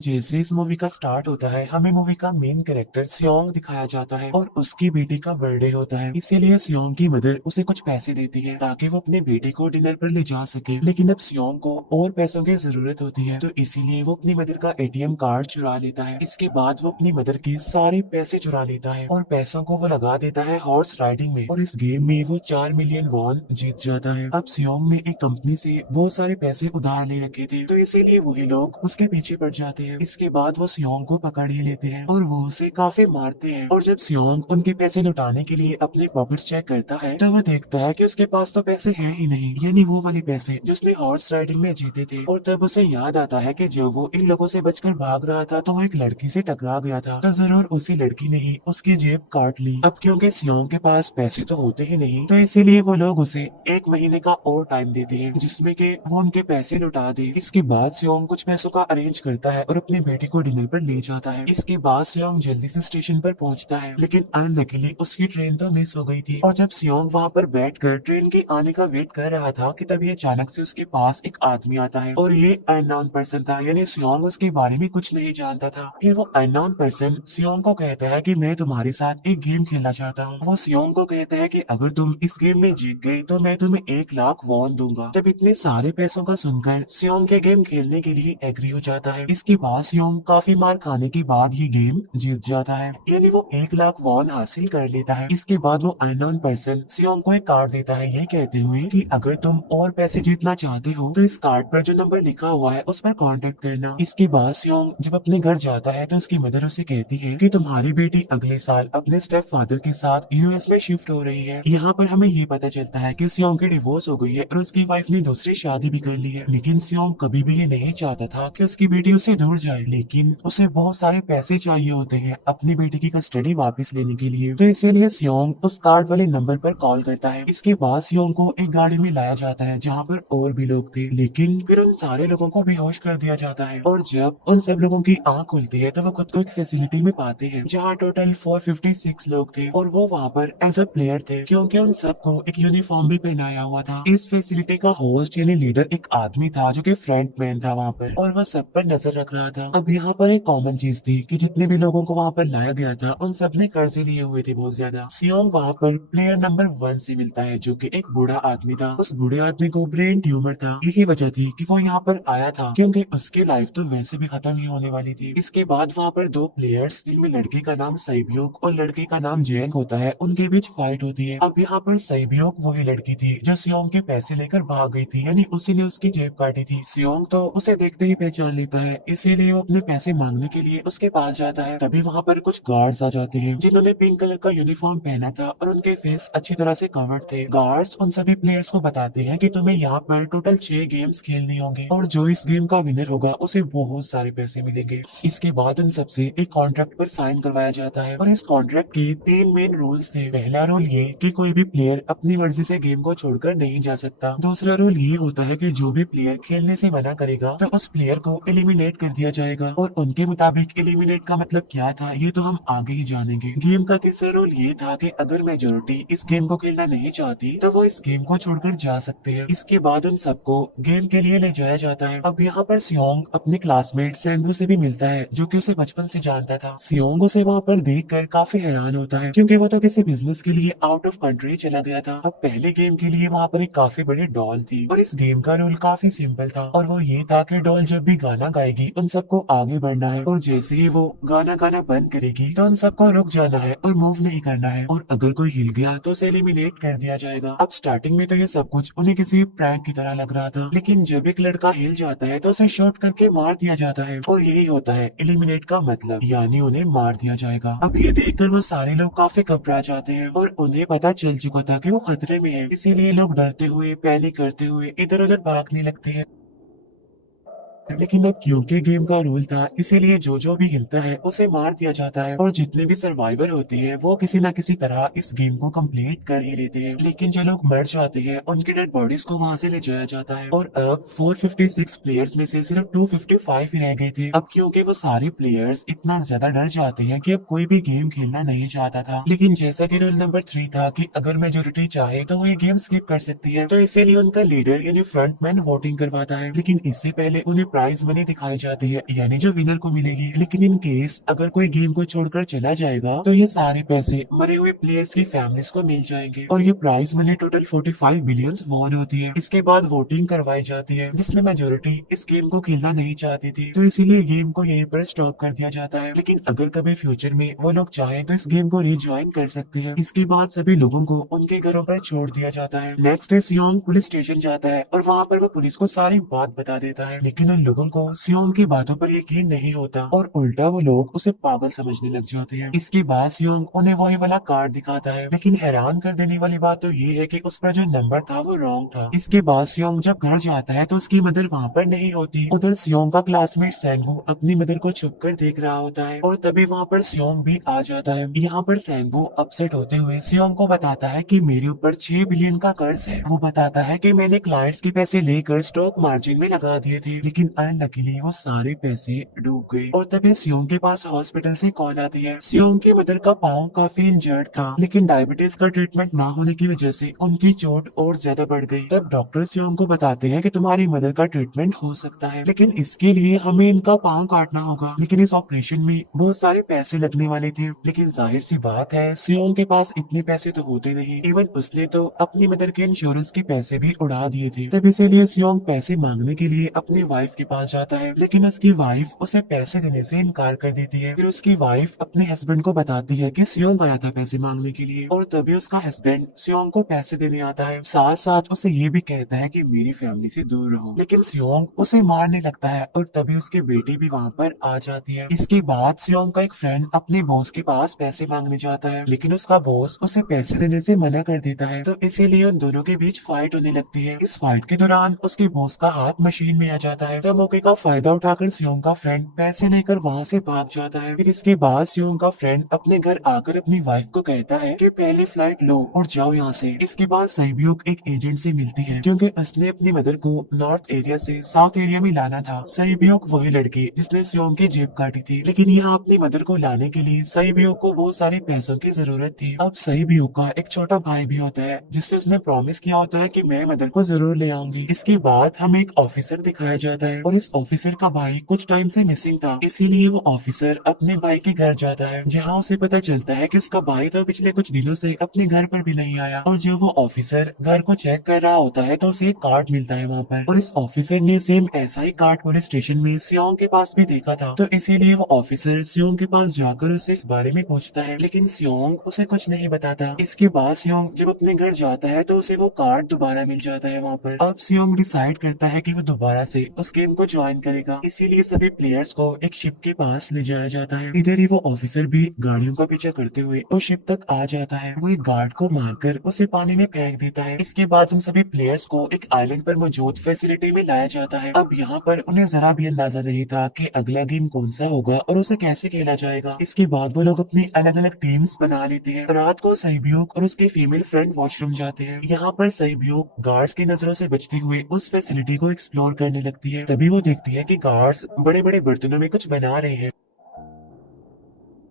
जैसे इस मूवी का स्टार्ट होता है, हमें मूवी का मेन कैरेक्टर सियोंग दिखाया जाता है और उसकी बेटी का बर्थडे होता है। इसीलिए सियोंग की मदर उसे कुछ पैसे देती है ताकि वो अपने बेटे को डिनर पर ले जा सके। लेकिन अब सियोंग को और पैसों की जरूरत होती है, तो इसीलिए वो अपनी मदर का एटीएम कार्ड चुरा लेता है। इसके बाद वो अपनी मदर के सारे पैसे चुरा लेता है और पैसों को वो लगा देता है हॉर्स राइडिंग में, और इस गेम में वो 4 मिलियन वॉन जीत जाता है। अब सियोंग ने एक कंपनी से बहुत सारे पैसे उधार ले रखे थे, तो इसीलिए वही लोग उसके पीछे पड़ जाते हैं। इसके बाद वो सियोंग को पकड़ ही लेते हैं और वो उसे काफी मारते हैं। और जब सियोंग उनके पैसे लौटाने के लिए अपने पॉकेट्स चेक करता है, तो वो देखता है कि उसके पास तो पैसे हैं ही नहीं, यानी वो वाले पैसे जिसने हॉर्स राइडिंग में जीते थे। और तब उसे याद आता है कि जब वो इन लोगों से बचकर भाग रहा था तो वो एक लड़की से टकरा गया था, तो जरूर उसी लड़की ने ही उसकी जेब काट ली। अब क्योंकि सियोंग के पास पैसे तो होते ही नहीं, तो इसीलिए वो लोग उसे 1 महीने का और टाइम देते हैं जिसमें कि वो उनके पैसे लौटा दे। इसके बाद सियोंग कुछ पैसों का अरेंज करता है और अपनी बेटी को डिनर पर ले जाता है। इसके बाद सियोंग जल्दी से स्टेशन पर पहुंचता है, लेकिन अनलकीली उसकी ट्रेन तो मिस हो गई थी। और जब सियोंग वहां पर बैठकर ट्रेन के आने का वेट कर रहा था कि तभी अचानक से उसके पास एक आदमी आता है, और ये अननोन पर्सन था, यानी सियोंग उसके बारे में कुछ नहीं जानता था। फिर वो अननोन पर्सन सियोंग को कहता है कि मैं तुम्हारे साथ एक गेम खेलना चाहता हूँ। वो सियोंग को कहता है कि अगर तुम इस गेम में जीत गए तो मैं तुम्हें 1 लाख वॉन दूंगा। तब इतने सारे पैसों का सुनकर सियोंग के गेम खेलने के लिए एग्री हो जाता है। इसके बाद सियोंग काफी मार खाने के बाद ये गेम जीत जाता है, यानी वो 1 लाख वॉन हासिल कर लेता है। इसके बाद वो अननोन पर्सन सियोंग को एक कार्ड देता है, ये कहते हुए कि अगर तुम और पैसे जीतना चाहते हो तो इस कार्ड पर जो नंबर लिखा हुआ है उस पर कांटेक्ट करना। इसके बाद सियोंग जब अपने घर जाता है तो उसकी मदर उसे कहती है कि तुम्हारी बेटी अगले साल अपने स्टेप फादर के साथ यूएस में शिफ्ट हो रही है। यहाँ पर हमें ये पता चलता है कि सियोंग की डिवोर्स हो गई है और उसकी वाइफ ने दूसरी शादी भी कर ली है। लेकिन सियोंग कभी भी ये नहीं चाहता था कि उसकी बेटी उसे दूर जाए, लेकिन उसे बहुत सारे पैसे चाहिए होते हैं अपनी बेटी की कस्टडी वापस लेने के लिए, तो इसीलिए सियोंग उस कार्ड वाले नंबर पर कॉल करता है। इसके बाद सियोंग को एक गाड़ी में लाया जाता है जहाँ पर और भी लोग थे, लेकिन फिर उन सारे लोगों को बेहोश कर दिया जाता है। और जब उन सब लोगों की आंख खुलती है तो वो खुद को एक फैसिलिटी में पाते हैं जहाँ टोटल 456 लोग थे, और वो वहाँ पर एज अ प्लेयर थे क्योंकि उन सबको एक यूनिफॉर्म भी पहनाया हुआ था। इस फैसिलिटी का होस्ट यानी लीडर एक आदमी था जो कि फ्रंट मैन था वहाँ पर, और वह सब पर नजर रख रहा था। अब यहाँ पर एक कॉमन चीज थी कि जितने भी लोगों को वहाँ पर लाया गया था उन सब ने कर्जे लिए हुए थे बहुत ज्यादा। सियोंग वहाँ पर प्लेयर नंबर 1 से मिलता है जो कि एक बूढ़ा आदमी था। उस बूढ़े आदमी को ब्रेन ट्यूमर था, यही वजह थी कि वो यहाँ पर आया था क्योंकि उसकी लाइफ तो वैसे भी खत्म ही होने वाली थी। इसके बाद वहाँ पर दो प्लेयर्स जिनमें लड़के का नाम सैब्योक और लड़के का नाम जेंग होता है, उनके बीच फाइट होती है। अब यहाँ पर सैब्योक वही लड़की थी जो सियोंग के पैसे लेकर भाग गई थी, यानी उसी ने उसकी जेब काटी थी। सियोंग तो उसे देखते ही पहचान लेता है, इसीलिए वो अपने पैसे मांगने के लिए उसके पास जाता है। तभी वहाँ पर कुछ गार्ड्स आ जाते हैं जिन्होंने पिंक कलर का यूनिफॉर्म पहना था और उनके फेस अच्छी तरह से कवर्ड थे। गार्ड्स उन सभी प्लेयर्स को बताते हैं कि तुम्हें यहाँ पर टोटल 6 गेम्स खेलने होंगे और जो इस गेम का विनर होगा उसे बहुत सारे पैसे मिलेंगे। इसके बाद उन सबसे एक कॉन्ट्रैक्ट पर साइन करवाया जाता है, और इस कॉन्ट्रैक्ट के 3 मेन रूल्स थे। पहला रूल ये कि कोई भी प्लेयर अपनी मर्जी से गेम को छोड़कर नहीं जा सकता। दूसरा रूल ये होता है कि जो भी प्लेयर खेलने से मना करेगा तो उस प्लेयर को एलिमिनेट कर दिया जाएगा, और उनके मुताबिक एलिमिनेट का मतलब क्या था ये तो हम आगे ही जानेंगे। गेम का तीसरा रूल ये था कि अगर मेजोरिटी इस गेम को खेलना नहीं चाहती तो वो इस गेम को छोड़कर जा सकते हैं। इसके बाद उन सबको गेम के लिए ले जाया जाता है। अब यहाँ पर सियोंग अपने क्लासमेट सेंगू से भी मिलता है जो कि उसे बचपन से जानता था। सियोंग उसे वहाँ पर देखकर काफी हैरान होता है क्योंकि वो तो किसी बिजनेस के लिए आउट ऑफ कंट्री चला गया था। अब पहले गेम के लिए वहाँ पर एक काफी बड़ी डॉल थी, और इस गेम का रूल काफी सिंपल था, और वो ये था कि डॉल जब भी गाना गाएगी उन सबको आगे बढ़ना है, और जैसे ही वो गाना गाना बंद करेगी तो उन सबको रुक जाना है और मूव नहीं करना है, और अगर कोई हिल गया तो उसे एलिमिनेट कर दिया जाएगा। अब स्टार्टिंग में तो ये सब कुछ उन्हें किसी प्रैंक की तरह लग रहा था, लेकिन जब एक लड़का हिल जाता है तो उसे शॉट करके मार दिया जाता है, और यही होता है एलिमिनेट का मतलब, यानी उन्हें मार दिया जाएगा। अब ये देखकर वो सारे लोग काफी घबरा जाते हैं और उन्हें पता चल चुका था कि वो खतरे में है, इसीलिए लोग डरते हुए पैनिक करते हुए इधर उधर भागने लगते हैं। लेकिन अब क्योंकि गेम का रूल था इसीलिए जो जो भी हिलता है उसे मार दिया जाता है, और जितने भी सर्वाइवर होते हैं वो किसी न किसी तरह इस गेम को कंप्लीट कर ही लेते हैं। लेकिन जो लोग मर जाते हैं उनकी डेड बॉडीज को वहां से ले जाया जाता है, और अब 456 प्लेयर्स में से सिर्फ 255 ही रह गए थे। अब क्योंकि वो सारे प्लेयर्स इतना ज्यादा डर जाते हैं कि अब कोई भी गेम खेलना नहीं चाहता था। लेकिन जैसा कि रूल नंबर 3 था कि अगर मेजोरिटी चाहे तो वो ये गेम स्किप कर सकती है, तो इसीलिए उनका लीडर यानी फ्रंटमैन वोटिंग करवाता है। लेकिन इससे पहले उन्हें प्राइज मनी दिखाई जाती है, यानी जो विनर को मिलेगी। लेकिन इन केस अगर कोई गेम को छोड़कर चला जाएगा तो ये सारे पैसे मरे हुए प्लेयर्स की फैमिलीज को मिल जाएंगे। और ये prize money total 45 billion won होती है। इसके बाद वोटिंग करवाई जाती है, जिसमें मेजोरिटी इस गेम को खेलना नहीं चाहती थी, तो इसीलिए गेम को यहीं पर स्टॉप कर दिया जाता है। लेकिन अगर कभी फ्यूचर में वो लोग चाहें तो इस गेम को रिज्वाइन कर सकते हैं। इसके बाद सभी लोगों को उनके घरों पर छोड़ दिया जाता है। नेक्स्ट डे सियोंग पुलिस स्टेशन जाता है और वहाँ पर वो पुलिस को सारी बात बता देता है। लेकिन उन लोगों को सियोंग की बातों पर यकीन नहीं होता और उल्टा वो लोग उसे पागल समझने लग जाते हैं। इसके बाद सियोंग उन्हें वही वाला कार्ड दिखाता है, लेकिन हैरान कर देने वाली बात तो ये है कि उस पर जो नंबर था वो रॉन्ग था। इसके बाद सियोंग जब घर जाता है तो उसकी मदर वहाँ पर नहीं होती। उधर सियोंग का क्लासमेट सैंगवू अपनी मदर को छुप कर देख रहा होता है और तभी वहाँ पर सियोंग भी आ जाता है। यहाँ पर सैंगवू अपसेट होते हुए सियोंग को बताता है कि मेरे ऊपर 6 बिलियन का कर्ज है। वो बताता है कि मैंने क्लाइंट्स के पैसे लेकर स्टॉक मार्जिन में लगा दिए थे, लेकिन अनलकीली वो सारे पैसे डूब गए। और तभी सियोंग के पास हॉस्पिटल से कॉल आती है। सियोंग की मदर का पाँव काफी इंजर्ड था, लेकिन डायबिटीज का ट्रीटमेंट ना होने की वजह से उनकी चोट और ज्यादा बढ़ गई। तब डॉक्टर सियोंग को बताते हैं कि तुम्हारी मदर का ट्रीटमेंट हो सकता है, लेकिन इसके लिए हमें इनका पाँव काटना होगा। लेकिन इस ऑपरेशन में बहुत सारे पैसे लगने वाले थे, लेकिन जाहिर सी बात है सियोंग के पास इतने पैसे तो होते नहीं। इवन उसने तो अपनी मदर के इंश्योरेंस के पैसे भी उड़ा दिए थे। तब इसीलिए सियोंग पैसे मांगने के लिए अपनी वाइफ के पास जाता है, लेकिन उसकी वाइफ उसे पैसे देने से इनकार कर देती है। फिर उसकी वाइफ अपने हस्बैंड को बताती है कि सियोंग आया था पैसे मांगने के लिए, और तभी उसका हस्बैंड सियोंग को पैसे देने आता है। साथ साथ उसे ये भी कहता है कि मेरी फैमिली से दूर रहो। लेकिन सियोंग उसे मारने लगता है और तभी उसकी बेटी भी वहाँ पर आ जाती है। इसके बाद सियोंग का एक फ्रेंड अपने बॉस के पास पैसे मांगने जाता है, लेकिन उसका बॉस उसे पैसे देने से मना कर देता है, तो इसीलिए उन दोनों के बीच फाइट होने लगती है। इस फाइट के दौरान उसके बॉस का हाथ मशीन में आ जाता है, तो मौके का फायदा उठाकर सियोंग का फ्रेंड पैसे लेकर वहाँ से भाग जाता है। फिर इसके बाद सियोंग का फ्रेंड अपने घर आकर अपनी वाइफ को कहता है कि पहली फ्लाइट लो और जाओ यहाँ से। इसके बाद सैबियोक एक एजेंट से मिलती है, क्योंकि उसने अपनी मदर को नॉर्थ एरिया से साउथ एरिया में लाना था। सैबियोक वही लड़की जिसने सियोंग की जेब काटी थी, लेकिन यहाँ अपनी मदर को लाने के लिए सैबियोक को बहुत सारे पैसों की जरूरत थी। अब सैबियोक का एक छोटा भाई भी होता है, जिससे उसने प्रॉमिस किया होता है कि मैं मदर को जरूर ले आऊंगी। इसके बाद हमें एक ऑफिसर दिखाया जाता है, और इस ऑफिसर का भाई कुछ टाइम से मिसिंग था, इसीलिए वो ऑफिसर अपने भाई के घर जाता है, जहाँ उसे पता चलता है कि उसका भाई तो पिछले कुछ दिनों से अपने घर पर भी नहीं आया। और जब वो ऑफिसर घर को चेक कर रहा होता है तो उसे एक कार्ड मिलता है वहाँ पर, और इस ऑफिसर ने सेम ऐसा ही कार्ड पुलिस स्टेशन में सियोंग के पास भी देखा था, तो इसीलिए वो ऑफिसर सियोंग के पास जाकर उससे इस बारे में पूछता है, लेकिन सियोंग उसे कुछ नहीं बताता। इसके बाद सियोंग जब अपने घर जाता है तो उसे वो कार्ड दोबारा मिल जाता है वहाँ पर। अब सियोंग डिसाइड करता है कि वो दोबारा से उस गेम को ज्वाइन करेगा, इसीलिए सभी प्लेयर्स को एक शिप के पास ले जाया जाता है। इधर ही वो ऑफिसर भी गाड़ियों का पीछा करते हुए उस शिप तक आ जाता है। वो एक गार्ड को मारकर उसे पानी में फेंक देता है। इसके बाद उन सभी प्लेयर्स को एक आइलैंड पर मौजूद फैसिलिटी में लाया जाता है। अब यहाँ पर उन्हें जरा भी अंदाजा नहीं था कि अगला गेम कौन सा होगा और उसे कैसे खेला जाएगा। इसके बाद वो लोग अपनी अलग अलग टीम्स बना लेते हैं। रात को सैबियोक और उसके फीमेल फ्रेंड वॉशरूम जाते हैं। यहाँ पर सैबियोक गार्ड्स की नजरों से बचते हुए उस फैसिलिटी को एक्सप्लोर करने लगती है। तभी वो देखती है कि गार्ड्स बड़े बड़े बर्तनों में कुछ बना रहे हैं,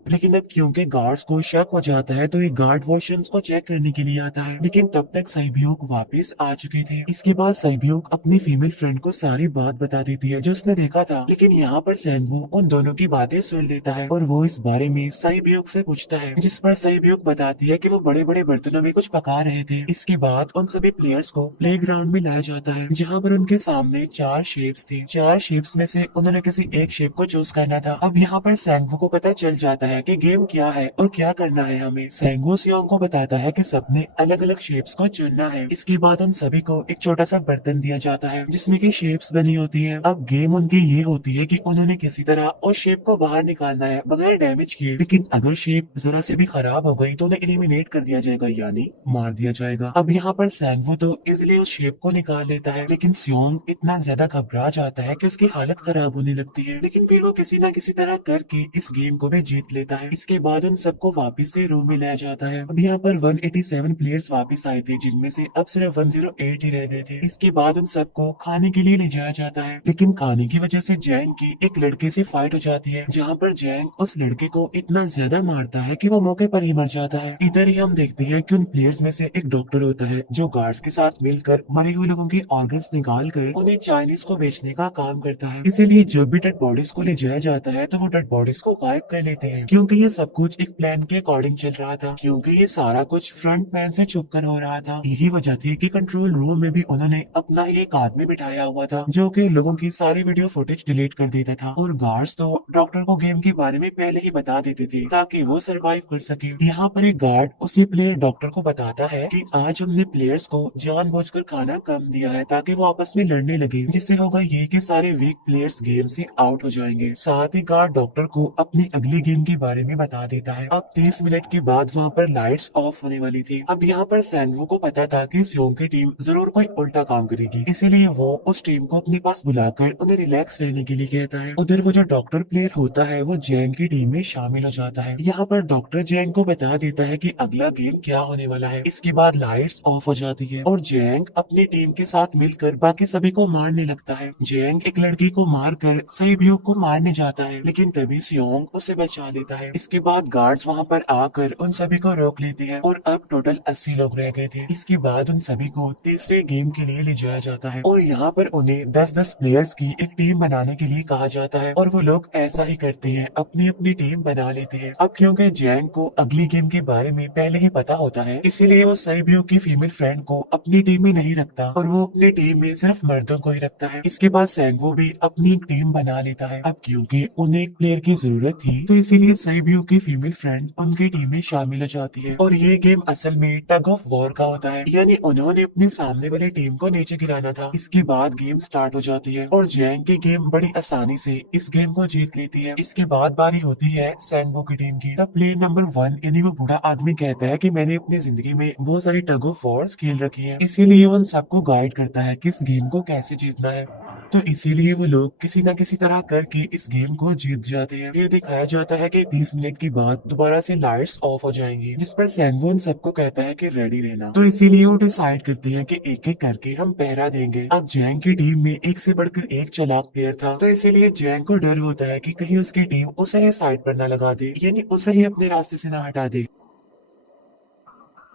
लेकिन अब क्योंकि गार्ड्स को शक हो जाता है तो एक गार्ड वॉशरूम्स को चेक करने के लिए आता है, लेकिन तब तक सैबियोक वापस आ चुके थे। इसके बाद सैबियोक अपनी फीमेल फ्रेंड को सारी बात बता देती है जो उसने देखा था, लेकिन यहाँ पर सैंगवू उन दोनों की बातें सुन लेता है और वो इस बारे में सैबियोक से पूछता है, जिस पर सैबियोक बताती है कि वो बड़े बड़े बर्तनों में कुछ पका रहे थे। इसके बाद उन सभी प्लेयर्स को प्ले ग्राउंड में लाया जाता है, जहाँ पर उनके सामने 4 शेप्स थी। 4 शेप्स में से उन्होंने किसी एक शेप को चूज करना था। अब यहाँ पर सैंगवू को पता चल जाता है कि गेम क्या है और क्या करना है हमें। सैंगवू सियोंग को बताता है कि सबने अलग अलग शेप्स को चुनना है। इसके बाद उन सभी को एक छोटा सा बर्तन दिया जाता है जिसमें की शेप्स बनी होती है। अब गेम उनकी ये होती है कि उन्होंने किसी तरह उस शेप को बाहर निकालना है बगैर डैमेज किए, लेकिन अगर शेप जरा से भी खराब हो गई तो उन्हें एलिमिनेट कर दिया जाएगा, यानी मार दिया जाएगा। अब यहाँ पर सैंगवू तो इजिली उस शेप को निकाल लेता है, लेकिन सियोंग इतना ज्यादा घबरा जाता है कि उसकी हालत खराब होने लगती है, लेकिन फिर वो किसी न किसी तरह करके इस गेम को भी जीत लेता देता है। इसके बाद उन सबको वापस से रूम में लाया जाता है। अब यहाँ पर 187 प्लेयर्स वापस आए थे, जिनमें से अब सिर्फ 108 ही रह गए थे। इसके बाद उन सबको खाने के लिए ले जाया जाता है, लेकिन खाने की वजह से जैंग की एक लड़के से फाइट हो जाती है, जहाँ पर जैंग उस लड़के को इतना ज्यादा मारता है कि वो मौके पर ही मर जाता है। इधर ही हम देखते हैं कि उन प्लेयर्स में से एक डॉक्टर होता है जो गार्ड्स के साथ मिलकर मरे हुए लोगों के ऑर्गन्स निकाल कर उन्हें चाइनीज को बेचने का काम करता है। इसीलिए जब भी डेड बॉडीज को ले जाया जाता है तो वो डेड बॉडीज को गायब कर लेते हैं, क्योंकि ये सब कुछ एक प्लान के अकॉर्डिंग चल रहा था, क्योंकि ये सारा कुछ फ्रंट मैन से छुप कर हो रहा था। यही वजह थी कि कंट्रोल रूम में भी उन्होंने अपना ही एक आदमी बिठाया हुआ था जो कि लोगों की सारी वीडियो फुटेज डिलीट कर देता था, और गार्ड्स तो डॉक्टर को गेम के बारे में पहले ही बता देते थे ताकि वो सरवाइव कर सके। यहाँ पर एक गार्ड उसी प्लेयर डॉक्टर को बताता है कि आज हमने प्लेयर्स को जानबूझकर खाना कम दिया है ताकि वो आपस में लड़ने लगे, जिससे होगा ये कि सारे वीक प्लेयर्स गेम से आउट हो जाएंगे। साथ ही गार्ड डॉक्टर को अपनी अगली गेम के बारे में बता देता है। अब 30 मिनट के बाद वहाँ पर लाइट्स ऑफ होने वाली थी। अब यहाँ पर सैंगवू को पता था कि सियोंग की टीम जरूर कोई उल्टा काम करेगी, इसीलिए वो उस टीम को अपने पास बुलाकर उन्हें रिलैक्स रहने के लिए कहता है। उधर वो जो डॉक्टर प्लेयर होता है वो जैंग की टीम में शामिल हो जाता है। यहाँ पर डॉक्टर जैंग को बता देता है कि अगला गेम क्या होने वाला है। इसके बाद लाइट्स ऑफ हो जाती है और जैंग अपनी टीम के साथ मिलकर बाकी सभी को मारने लगता है। जैंग एक लड़की को मारकर सहीब्यू को मारने जाता है, लेकिन तभी सियोंग उसे बचा लेता है। इसके बाद गार्ड्स वहाँ पर आकर उन सभी को रोक लेते हैं और अब टोटल 80 लोग रह गए थे। इसके बाद उन सभी को तीसरे गेम के लिए ले जाया जाता है और यहाँ पर उन्हें 10-10 प्लेयर्स की एक टीम बनाने के लिए कहा जाता है, और वो लोग ऐसा ही करते हैं, अपनी अपनी टीम बना लेते हैं। अब क्योंकि जैंग को अगली गेम के बारे में पहले ही पता होता है, इसीलिए वो सहीब्यू की फीमेल फ्रेंड को अपनी टीम में नहीं रखता और वो अपनी टीम में सिर्फ मर्दों को ही रखता है। इसके बाद सैंगवू भी अपनी एक टीम बना लेता है। अब क्योंकि उन्हें एक प्लेयर की जरूरत थी, तो इसीलिए सहीब्यू की फीमेल फ्रेंड उनकी टीम में शामिल हो जाती है, और ये गेम असल में टग ऑफ वॉर का होता है, यानी उन्होंने अपनी सामने वाली टीम को नीचे गिराना था। इसके बाद गेम स्टार्ट हो जाती है और जैंग की गेम बड़ी आसानी से इस गेम को जीत लेती है। इसके बाद बारी होती है सैंगवू की टीम की। तब प्लेयर नंबर 1 यानी वो बूढ़ा आदमी कहता है कि मैंने अपनी जिंदगी में बहुत सारी टग ऑफ वॉर्स खेल रखी है, इसीलिए वो उन सबको गाइड करता है कि इस गेम को कैसे जीतना है। तो इसीलिए वो लोग किसी न किसी तरह करके इस गेम को जीत जाते हैं। फिर दिखाया जाता है कि 30 मिनट के बाद दोबारा से लाइट्स ऑफ हो जाएंगी, जिस पर सैंगवू उन सबको कहता है कि रेडी रहना। तो इसीलिए वो डिसाइड करते हैं कि एक एक करके हम पहरा देंगे। अब जैंग की टीम में एक से बढ़कर एक चालाक प्लेयर था, तो इसीलिए जैंग को डर होता है कि कहीं उसकी टीम उसे ही साइड पर न लगा दे, यानी उसे ही अपने रास्ते से न हटा दे।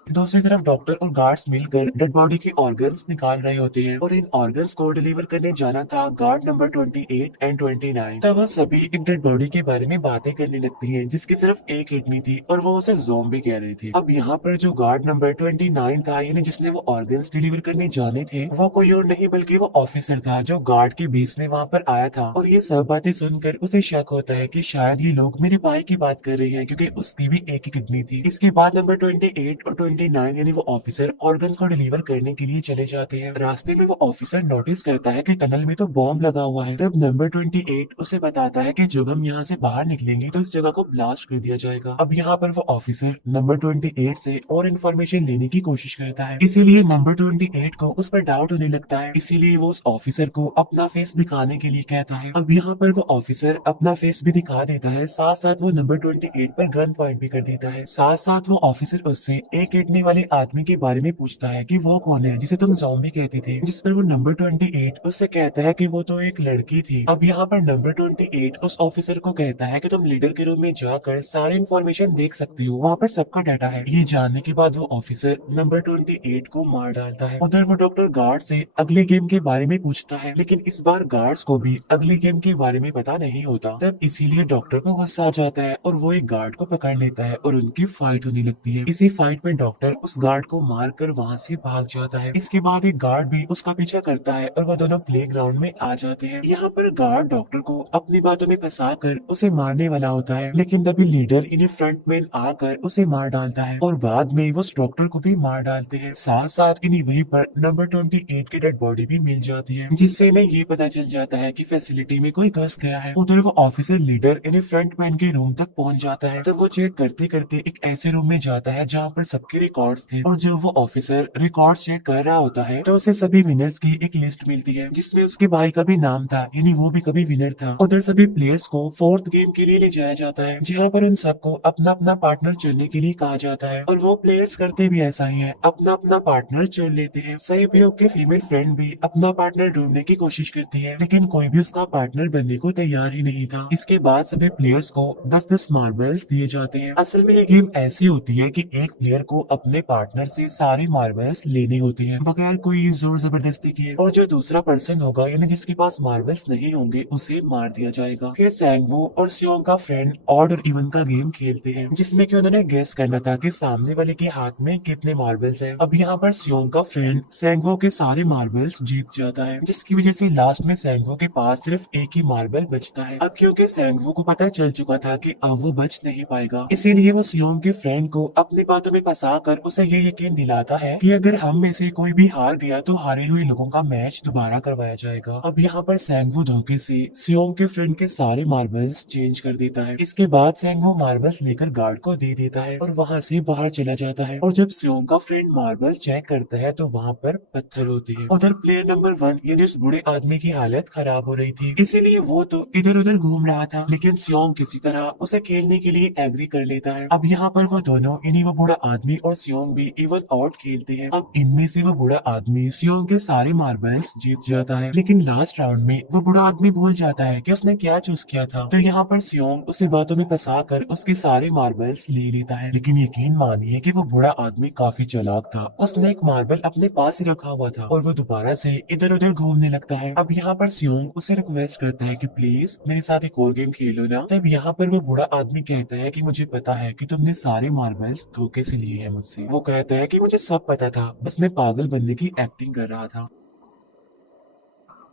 दूसरी तरफ डॉक्टर और गार्ड्स मिलकर डेड बॉडी के ऑर्गन्स निकाल रहे होते हैं और इन ऑर्गन्स को डिलीवर करने जाना था गार्ड नंबर 28 एंड 29। तब वो सभी एक डेड बॉडी के बारे में बातें करने लगती हैं, जिसकी सिर्फ एक किडनी थी और वो उसे ज़ॉम्बी कह रहे थे। अब यहाँ पर जो गार्ड नंबर 29 था, यानी जिसने वो ऑर्गन्स डिलीवर करने जाने थे, वो कोई और नहीं बल्कि वो ऑफिसर था जो गार्ड के बेस में वहाँ पर आया था। और ये सब बातें सुनकर उसे शक होता है कि शायद ये लोग मेरे भाई की बात कर रहे हैं, क्योंकि उसकी भी एक ही किडनी थी। इसके बाद नंबर 28 और 29 यानी वो ऑफिसर ऑर्गन को डिलीवर करने के लिए चले जाते हैं। रास्ते में वो ऑफिसर नोटिस करता है कि टनल में तो बॉम्ब लगा हुआ है। तब नंबर 28 उसे बताता है कि जब हम यहाँ से बाहर निकलेंगे तो इस जगह को ब्लास्ट कर दिया जाएगा। अब यहाँ पर वो ऑफिसर नंबर 28 से और इन्फॉर्मेशन लेने की कोशिश करता है, इसीलिए नंबर 28 को उस पर डाउट होने लगता है, इसीलिए वो उस ऑफिसर को अपना फेस दिखाने के लिए कहता है। अब यहाँ पर वो ऑफिसर अपना फेस भी दिखा देता है, साथ साथ वो नंबर 28 पर गन पॉइंट भी कर देता है। साथ साथ वो ऑफिसर उससे एक किडनी वाले आदमी के बारे में पूछता है कि वो कौन है जिसे तुम ज़ॉम्बी कहते थे, जिस पर वो नंबर 28 उससे कहता है कि वो तो एक लड़की थी। अब यहाँ पर नंबर 28 उस ऑफिसर को कहता है कि तुम लीडर के रूम में जाकर सारी इन्फॉर्मेशन देख सकती हो, वहाँ पर सबका डाटा है। ये जानने के बाद वो ऑफिसर नंबर 28 को मार डालता है। उधर वो डॉक्टर गार्ड से अगले गेम के बारे में पूछता है, लेकिन इस बार गार्ड्स को भी अगले गेम के बारे में पता नहीं होता। तब इसीलिए डॉक्टर को गुस्सा आ जाता है और वो एक गार्ड को पकड़ लेता है और उनकी फाइट होने लगती है। इसी फाइट में डॉक्टर उस गार्ड को मारकर वहाँ से भाग जाता है। इसके बाद एक गार्ड भी उसका पीछा करता है और वो दोनों प्लेग्राउंड में आ जाते हैं। यहाँ पर गार्ड डॉक्टर को अपनी बातों में फंसाकर उसे मारने वाला होता है, लेकिन तभी लीडर इन्हें फ्रंटमैन आकर उसे मार डालता है और बाद में वो उस डॉक्टर को भी मार डालते हैं। साथ साथ इन्हीं वहीं पर नंबर 28 की डेड बॉडी भी मिल जाती है, जिससे इन्हें ये पता चल जाता है कि फैसिलिटी में कोई घुस गया है। उधर वो ऑफिसर लीडर इन्हें फ्रंटमैन के रूम तक पहुंच जाता है। तो वो चेक करते करते एक ऐसे रूम में जाता है जहाँ पर सबके रिकॉर्ड्स थे और जब वो ऑफिसर रिकॉर्ड चेक कर रहा होता है तो उसे सभी विनर्स की एक लिस्ट मिलती है जिसमें उसके भाई का भी नाम था, यानी वो भी कभी विनर था। उधर सभी प्लेयर्स को फोर्थ गेम के लिए ले जाया जाता है जहाँ पर उन सबको अपना अपना पार्टनर चुनने के लिए कहा जाता है और वो प्लेयर्स करते भी ऐसा ही है, अपना अपना पार्टनर चुन लेते हैं। सहयोग के फीमेल फ्रेंड भी अपना पार्टनर ढूंढने की कोशिश करती है लेकिन कोई भी उसका पार्टनर बनने को तैयार ही नहीं था। इसके बाद सभी प्लेयर्स को 10-10 मार्बल्स दिए जाते हैं। असल में ये गेम ऐसी होती है कि एक प्लेयर को अपने पार्टनर से सारे मार्बल्स लेने होते हैं बगैर कोई जोर जबरदस्ती किए, और जो दूसरा पर्सन होगा यानी जिसके पास मार्बल्स नहीं होंगे उसे मार दिया जाएगा। फिर सैंगवो और सियोंग का फ्रेंड ऑड और इवन का गेम खेलते हैं जिसमें कि उन्होंने गेस करना था कि सामने वाले के हाथ में कितने मार्बल्स हैं। अब यहाँ पर सियोंग का फ्रेंड सैंगवो के सारे मार्बल्स जीत जाता है जिसकी वजह से लास्ट में सैंगवो के पास सिर्फ एक ही मार्बल बचता है। अब क्योंकि सैंगवो को पता चल चुका था कि अब वो बच नहीं पाएगा, इसीलिए वो सियोंग के फ्रेंड को अपनी बातों में फंसा कर उसे ये यकीन दिलाता है कि अगर हम में से कोई भी हार गया तो हारे हुए लोगों का मैच दोबारा करवाया जाएगा। अब यहाँ पर सैंगवो धोखे से सियोंग के फ्रेंड के सारे मार्बल्स चेंज कर देता है। इसके बाद सैंगवो मार्बल्स लेकर गार्ड को दे देता है और वहाँ से बाहर चला जाता है। और जब सियोंग का फ्रेंड मार्बल चेक करता है तो वहाँ पर पत्थर होते हैं। उधर प्लेयर नंबर 1 यानी उस बूढ़े आदमी की हालत खराब हो रही थी, इसीलिए वो तो इधर उधर घूम रहा था लेकिन सियोंग किसी तरह उसे खेलने के लिए एग्री कर लेता है। अब यहाँ पर वो दोनों यानी वो बूढ़ा आदमी और सियोंग भी इवन आउट खेलते हैं। अब इनमें से वो बूढ़ा आदमी सियोंग के सारे मार्बल्स जीत जाता है लेकिन लास्ट राउंड में वो बूढ़ा आदमी भूल जाता है कि उसने क्या चूज किया था। तो यहाँ पर सियोंग उसे बातों में फंसा कर उसके सारे मार्बल्स ले लेता है लेकिन यकीन मानिए कि वो बूढ़ा आदमी काफी चालाक था। उसने एक मार्बल अपने पास ही रखा हुआ था और वो दोबारा से इधर उधर घूमने लगता है। अब यहाँ पर सियोंग उसे रिक्वेस्ट करता है कि प्लीज मेरे साथ एक और गेम खेलो ना। तब यहाँ पर वो बूढ़ा आदमी कहता है कि मुझे पता है कि तुमने सारे मार्बल्स धोखे से लिए हैं मुझसे। वो कहता है कि मुझे सब पता था, बस मैं पागल बनने की एक्टिंग कर रहा था।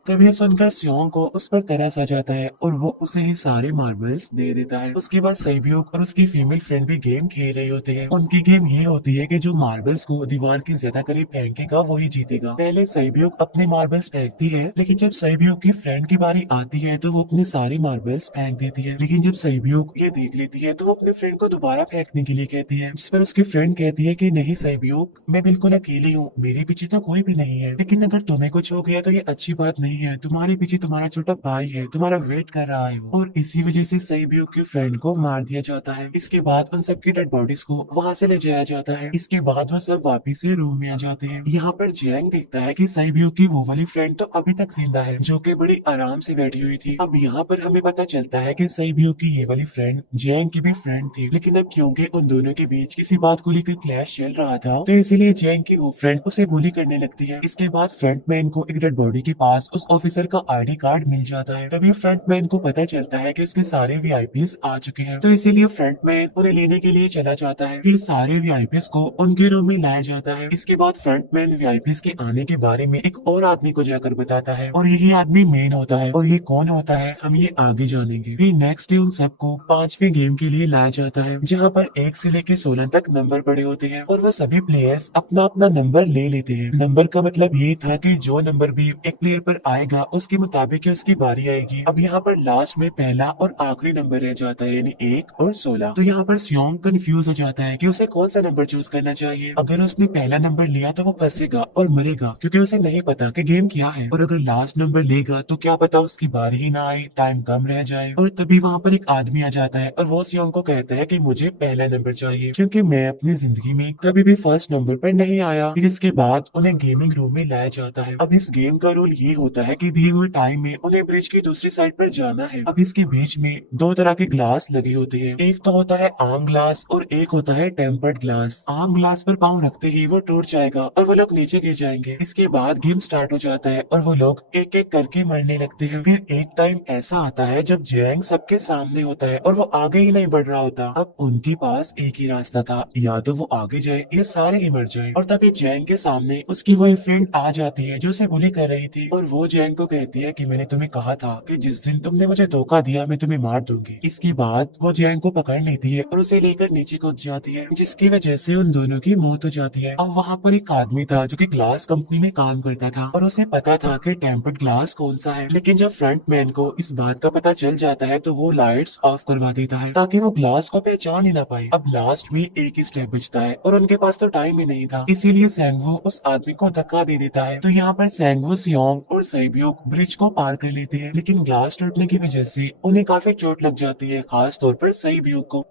तब यह सुनकर सियोंग को उस पर तरस आ जाता है और वो उसे ही सारे मार्बल्स दे देता है। उसके बाद सैब्यूक और उसकी फीमेल फ्रेंड भी गेम खेल रहे होते हैं। उनकी गेम ये होती है कि जो मार्बल्स को दीवार के ज्यादा करीब फेंकेगा वही जीतेगा। पहले सैब्यूक अपने मार्बल्स फेंकती है लेकिन जब सैब्यूक की फ्रेंड की बारी आती है तो वो अपने सारे मार्बल्स फेंक देती है। लेकिन जब सैब्यूक ये देख लेती है तो वो अपने फ्रेंड को दोबारा फेंकने के लिए कहती है, जिस पर उसकी फ्रेंड कहती है कि नहीं सैब्यूक, मैं बिल्कुल अकेली हूँ, मेरे पीछे तो कोई भी नहीं है, लेकिन अगर तुम्हें कुछ हो गया तो ये अच्छी बात नहीं है, तुम्हारे पीछे तुम्हारा छोटा भाई है, तुम्हारा वेट कर रहा है वो। और इसी वजह से सैब्यूक की फ्रेंड को मार दिया जाता है। इसके बाद उन सबकी डेड बॉडीज को वहाँ से ले जाया जाता है। इसके बाद वो सब वापिस से रूम में आ जाते हैं। यहाँ पर जैंग देखता है कि सैब्यूक की वो वाली फ्रेंड तो अभी तक जिंदा है जो कि बड़ी आराम से बैठी हुई थी। अब यहाँ पर हमें पता चलता है कि सैब्यूक की ये वाली फ्रेंड जैंग की भी फ्रेंड थी, लेकिन अब क्योंकि उन दोनों के बीच किसी बात को लेकर क्लैश चल रहा था तो इसीलिए जैंग की वो फ्रेंड उसे बुली करने लगती है। इसके बाद फ्रंटमैन को एक डेड बॉडी के पास उस ऑफिसर का आईडी कार्ड मिल जाता है। तभी फ्रंटमैन को पता चलता है कि उसके सारे वीआईपीस आ चुके हैं, तो इसीलिए फ्रंटमैन उन्हें लेने के लिए चला जाता है। फिर सारे वीआईपीस को उनके रूम में लाया जाता है। इसके बाद फ्रंटमैन वीआईपीस के आने के बारे में एक और आदमी को जाकर बताता है और यही आदमी मेन होता है। और ये कौन होता है हम ये आगे जानेंगे। फिर नेक्स्ट डे उन सबको 5वें गेम के लिए लाया जाता है जहाँ पर 1 से लेकर 16 तक नंबर पड़े होते हैं और वो सभी प्लेयर्स अपना अपना नंबर ले लेते हैं। नंबर का मतलब ये था कि जो नंबर भी एक प्लेयर पर आएगा उसके मुताबिक ही उसकी बारी आएगी। अब यहाँ पर लास्ट में पहला और आखिरी नंबर रह जाता है यानी 1 और 16। तो यहाँ पर सियोंग कंफ्यूज हो जाता है कि उसे कौन सा नंबर चूज करना चाहिए। अगर उसने पहला नंबर लिया तो वो फंसेगा और मरेगा क्योंकि उसे नहीं पता कि गेम क्या है, और अगर लास्ट नंबर लेगा तो क्या पता उसकी बारी ही ना आए, टाइम कम रह जाए। और तभी वहाँ पर एक आदमी आ जाता है और वो सियोंग को कहता है कि मुझे पहला नंबर चाहिए क्योंकि मैं अपनी जिंदगी में कभी भी फर्स्ट नंबर पर नहीं आया। फिर इसके बाद उन्हें गेमिंग रूम में लाया जाता है। अब इस गेम का रूल ये होता है कि दिए हुए टाइम में उन्हें ब्रिज की दूसरी साइड पर जाना है। अब इसके बीच में 2 तरह के ग्लास लगे होते हैं, एक तो होता है आम ग्लास और एक होता है टेम्पर्ड ग्लास। आम ग्लास पर पाँव रखते ही वो टूट जाएगा और वो लोग नीचे गिर जाएंगे। इसके बाद गेम स्टार्ट हो जाता है और वो लोग एक एक करके मरने लगते हैं। फिर एक टाइम ऐसा आता है जब जैंग सबके सामने होता है और वो आगे ही नहीं बढ़ रहा होता। अब उनके पास एक ही रास्ता था, या तो वो आगे जाए या सारे ही मर जाए। और तभी जैंग के सामने उसकी वही फ्रेंड आ जाती है जो उसे बुली कर रही थी और वो वो जैंग को कहती है कि मैंने तुम्हें कहा था कि जिस दिन तुमने मुझे धोखा दिया मैं तुम्हें मार दूंगी। इसके बाद वो जैंग को पकड़ लेती है और उसे लेकर नीचे कूद जाती है, जिसकी वजह से उन दोनों की मौत हो जाती है। अब वहाँ पर एक आदमी था जो कि ग्लास कंपनी में काम करता था और उसे पता था कि टेम्पर्ड ग्लास कौन सा है, लेकिन जब फ्रंट मैन को इस बात का पता चल जाता है तो वो लाइट्स ऑफ करवा देता है ताकि वो ग्लास को पहचान ही ना पाए। अब लास्ट में एक ही स्टेप बचता है और उनके पास तो टाइम ही नहीं था, इसीलिए सैंगवो उस आदमी को धक्का दे देता है। तो यहाँ पर सैंगवो, सियोंग और सैब्योक ब्रिज को पार कर लेते हैं, लेकिन ग्लास टूटने की वजह से उन्हें काफी चोट लग जाती है, खास तौर पर सैब्योक को।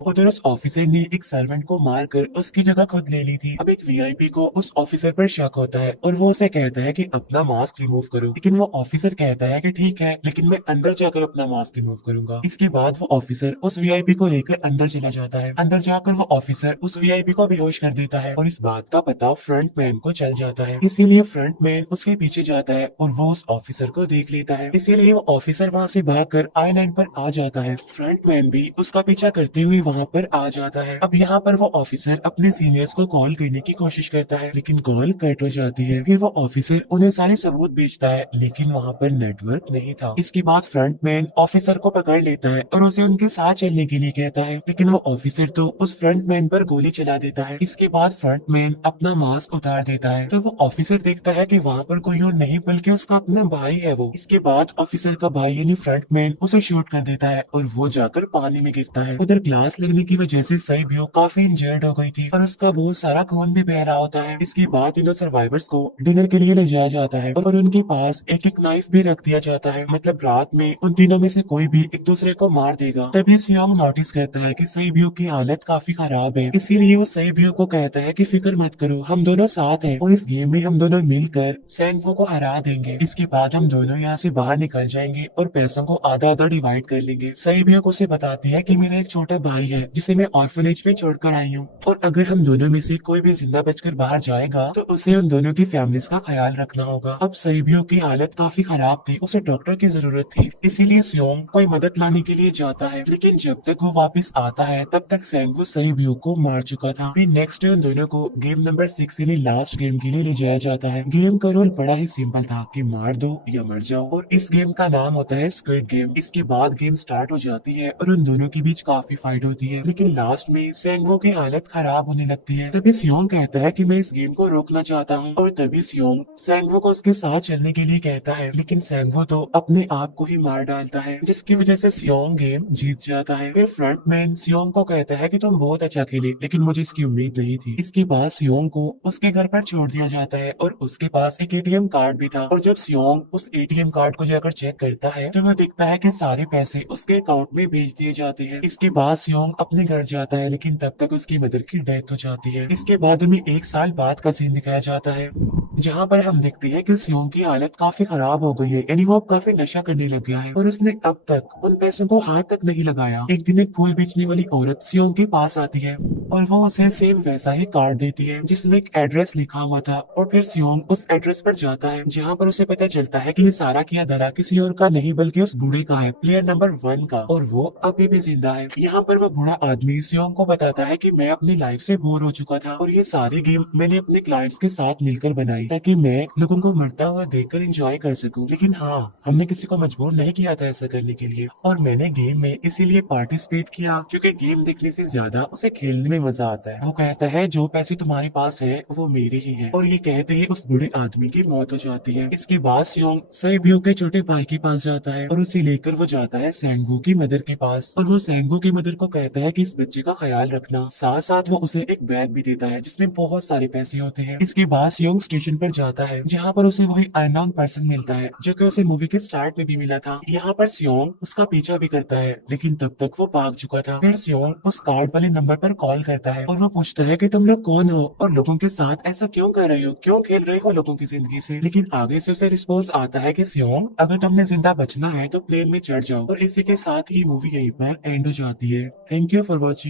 उधर उस ऑफिसर ने एक सर्वेंट को मारकर उसकी जगह खुद ले ली थी। अब एक वीआईपी को उस ऑफिसर पर शक होता है और वो उसे कहता है कि अपना मास्क रिमूव करो, लेकिन वो ऑफिसर कहता है कि ठीक है, लेकिन मैं अंदर जाकर अपना मास्क रिमूव करूंगा। इसके बाद वो ऑफिसर उस वीआईपी को लेकर अंदर चला जाता है। अंदर जाकर वो ऑफिसर उस वीआईपी को बेहोश कर देता है और इस बात का पता फ्रंट मैन को चल जाता है, इसीलिए फ्रंट मैन उसके पीछे जाता है और वो उस ऑफिसर को देख लेता है, इसीलिए वो ऑफिसर वहाँ से भागकर आइलैंड पर आ जाता है। फ्रंट मैन भी उसका पीछा करते हुए वहाँ पर आ जाता है। अब यहाँ पर वो ऑफिसर अपने सीनियर्स को कॉल करने की कोशिश करता है, लेकिन कॉल कट हो जाती है। फिर वो ऑफिसर उन्हें सारे सबूत भेजता है, लेकिन वहाँ पर नेटवर्क नहीं था। इसके बाद फ्रंट मैन ऑफिसर को पकड़ लेता है और उसे उनके साथ चलने के लिए कहता है, लेकिन वो ऑफिसर तो उस फ्रंट मैन पर गोली चला देता है। इसके बाद फ्रंट मैन अपना मास्क उतार देता है तो वो ऑफिसर देखता है कि वहाँ पर कोई और नहीं बल्कि उसका अपना भाई है वो। इसके बाद ऑफिसर का भाई यानी फ्रंट मैन उसे शूट कर देता है और वो जाकर पानी में गिरता है। उधर ग्लास लगने की वजह से सैब्यो काफी इंजर्ड हो गई थी और उसका बहुत सारा खून भी बह रहा होता है। इसके बाद इन सर्वाइवर्स को डिनर के लिए ले जाया जाता है और उनके पास एक एक नाइफ भी रख दिया जाता है, मतलब रात में उन तीनों में से कोई भी एक दूसरे को मार देगा। तभी सियोंग नोटिस करता है कि सैब्यो की हालत काफी खराब है, इसीलिए वो सैब्यो को कहता है कि फिक्र मत करो, हम दोनों साथ हैं और इस गेम में हम दोनों मिलकर सैंगवो को हरा देंगे। इसके बाद हम दोनों यहाँ से बाहर निकल जाएंगे और पैसों को आधा आधा डिवाइड कर लेंगे। सैब्यो उसे बताती है कि मेरा एक छोटा भाई है जिसे मैं ऑर्फनेज में छोड़कर आई हूँ और अगर हम दोनों में से कोई भी जिंदा बचकर बाहर जाएगा तो उसे उन दोनों की फैमिलीज का ख्याल रखना होगा। अब सैब्यो की हालत काफी खराब थी, उसे डॉक्टर की जरूरत थी, इसीलिए सियोंग कोई मदद लाने के लिए जाता है, लेकिन जब तक वो वापस आता है तब तक सैंगवो सैब्यो को मार चुका था। फिर नेक्स्ट डे उन दोनों को गेम नंबर 6 यानी लास्ट गेम के लिए ले जाया जाता है। गेम का रूल बड़ा ही सिंपल था कि मार दो या मर जाओ और इस गेम का नाम होता है स्क्विड गेम। इसके बाद गेम स्टार्ट हो जाती है और उन दोनों के बीच काफी फाइट होती है, लेकिन लास्ट में सैंगवो की हालत खराब होने लगती है। तभी सियोंग कहता है कि मैं इस गेम को रोकना चाहता हूँ और तभी सियोंग सैंगवो को उसके साथ चलने के लिए कहता है, लेकिन सैंगवो तो अपने आप को ही मार डालता है, जिसकी वजह से सियोंग गेम जीत जाता है। फिर फ्रंट मैन सियोंग को कहता है कि तुम बहुत अच्छा खेले, लेकिन मुझे इसकी उम्मीद नहीं थी। इसके बाद सियोंग को उसके घर पर छोड़ दिया जाता है और उसके पास एक एटीएम कार्ड भी था और जब सियोंग उस एटीएम कार्ड को जाकर चेक करता है तो वो देखता है कि सारे पैसे उसके अकाउंट में भेज दिए जाते हैं। इसके बाद सियोंग अपने घर जाता है, लेकिन तब तक उसकी मदर की डेथ हो जाती है। इसके बाद हमें एक साल बाद का सीन दिखाया जाता है जहाँ पर हम देखते हैं कि सियोंग की हालत काफी खराब हो गई है, यानी वो अब काफी नशा करने लग गया है और उसने अब तक उन पैसों को हाथ तक नहीं लगाया। एक दिन एक फूल बेचने वाली औरत सियोंग के पास आती है और वो उसे सेम वैसा ही कार्ड देती है जिसमें एक एड्रेस लिखा हुआ था और फिर सियोंग उस एड्रेस पर जाता है जहाँ पर उसे पता चलता है कि ये सारा किया धरा किसी और का नहीं बल्कि उस बूढ़े का है, प्लेयर नंबर 1 का, और वो अभी भी जिंदा है। यहाँ पर वो बूढ़ा आदमी सियोंग को बताता है कि मैं अपनी लाइफ से बोर हो चुका था और ये सारी गेम मैंने अपने क्लाइंट्स के साथ मिलकर बनाई ताकि मैं लोगों को मरता हुआ देखकर एंजॉय कर सकूं, लेकिन हाँ, हमने किसी को मजबूर नहीं किया था ऐसा करने के लिए और मैंने गेम में इसीलिए पार्टिसिपेट किया क्योंकि गेम देखने से ज्यादा उसे खेलने में मजा आता है। वो कहता है जो पैसे तुम्हारे पास है वो मेरे ही है और ये कहते ही उस बूढ़े आदमी की मौत हो जाती है। इसके बाद सियोंग सैब्यो के छोटे भाई के पास जाता है और उसे लेकर वो जाता है सैंगवो की मदर के पास और वो सैंगवो की मदर को कहता है कि इस बच्चे का ख्याल रखना, साथ साथ वो उसे एक बैग भी देता है जिसमें बहुत सारे पैसे होते हैं। इसके बाद सियोंग स्टेशन पर जाता है जहाँ पर उसे वही अननोन पर्सन मिलता है जो कि उसे मूवी के स्टार्ट में भी मिला था। यहाँ पर सियोंग उसका पीछा भी करता है, लेकिन तब तक वो भाग चुका था। फिर सियोंग उस कार्ड वाले नंबर पर कॉल करता है और वो पूछता है कि तुम लोग कौन हो और लोगों के साथ ऐसा क्यों कर रहे हो, क्यों खेल रहे हो लोगों की जिंदगी से। लेकिन आगे से उसे रिस्पॉन्स आता है कि सियोंग अगर तुमने जिंदा बचना है तो प्लेन में चढ़ जाओ और इसी के साथ ही मूवी यहीं पर एंड हो जाती है। Thank you for watching.